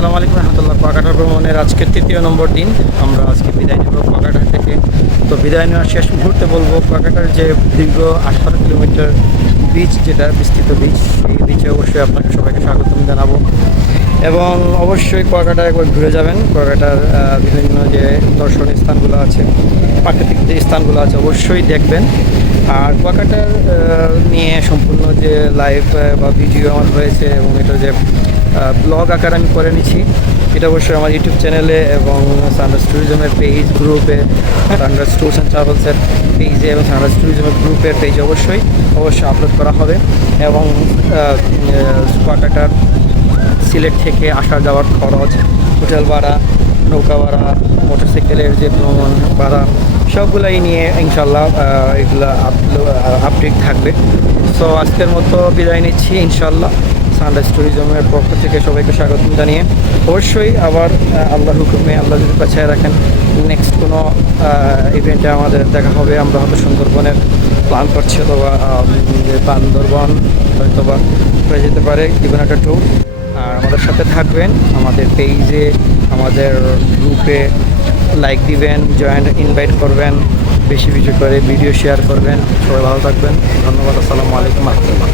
আসসালামু আলাইকুম রহমতুল্লাহ। কুয়াকাটা ভ্রমণের আজকের 3য় নম্বর দিন। আমরা আজকে বিদায় নেব কুয়াকাটা থেকে। তো বিদায় নেওয়ার শেষ মুহূর্তে বলবো, কুয়াকাটার যে দীর্ঘ 18 কিলোমিটার বিচ, যেটা বিস্তৃত বিচ, সেই বিচে অবশ্যই আপনাকে সবাইকে স্বাগতম জানাবো। এবং অবশ্যই কুয়াকাটা একবার ঘুরে যাবেন। কুয়াকাটার বিভিন্ন যে দর্শনীয় স্থানগুলো আছে, প্রাকৃতিক যে স্থানগুলো আছে, অবশ্যই দেখবেন। আর কুয়াকাটার নিয়ে সম্পূর্ণ যে লাইভ বা ভিডিও আমার হয়েছে, এবং এটা যে ব্লগ আকার আমি করে নিচ্ছি, এটা অবশ্যই আমার ইউটিউব চ্যানেলে এবং সানরাইজ ট্যুরিজমের পেজ গ্রুপে, সানরাইজ ট্যুরস অ্যান্ড ট্রাভেলসের পেজে এবং সানরাইজ ট্যুরিজমের গ্রুপের পেজে অবশ্যই আপলোড করা হবে। এবং কুয়াকাটার সিলেট থেকে আসা যাওয়ার খরচ, হোটেল ভাড়া, নৌকা ভাড়া, মোটরসাইকেলের যে ভ্রমণ ভাড়া, সবগুলাই নিয়ে ইনশাল্লাহ এগুলো আপডেট থাকবে। সো আজকের মতো বিদায় নিচ্ছি ইনশাল্লাহ। সানরাইজ ট্যুরিজমের পক্ষ থেকে সবাইকে স্বাগতম জানিয়ে অবশ্যই আবার আল্লাহর হুকুমে, আল্লাহ যদি বাঁচায় রাখেন, নেক্সট কোনো ইভেন্টে আমাদের দেখা হবে। আমরা হয়তো সুন্দরবনের প্ল্যান করছি, অথবা বান্দরবন হয়তো বা হয়ে যেতে পারে জীবন একটা ট্যুর। আর আমাদের সাথে থাকবেন, আমাদের পেজে, আমাদের গ্রুপে লাইক দিবেন, ইনভাইট করবেন, বেশি বেশি করে ভিডিও শেয়ার করবেন। সবাই ভালো থাকবেন। ধন্যবাদ। আসসালামু আলাইকুম রহমতুল্লাহ।